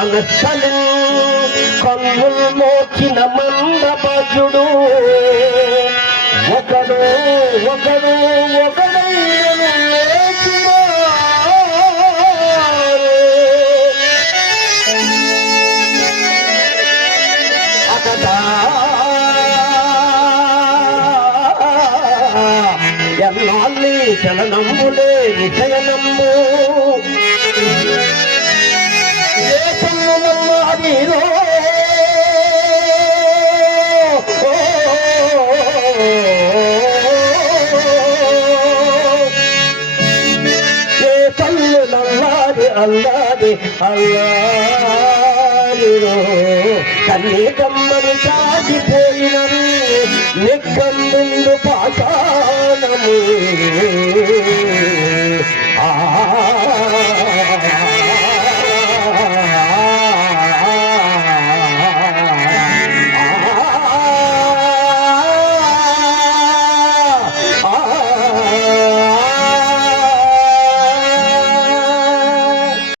మానసలి కన్నుల్ మోచిన మందపజుడు ఒకడు ఒకడు ఒకడయ్యను ఎన్నాళ్ళి చలనమ్ములే విషయనమ్ము ఏ పన్నుమన్నాడీరో ఏ పన్ను నల్లాడి అల్లాడి అల్లాడిరో కన్నీ కమ్మని సాగిపోయినవి నిగ్గందు పాషాణము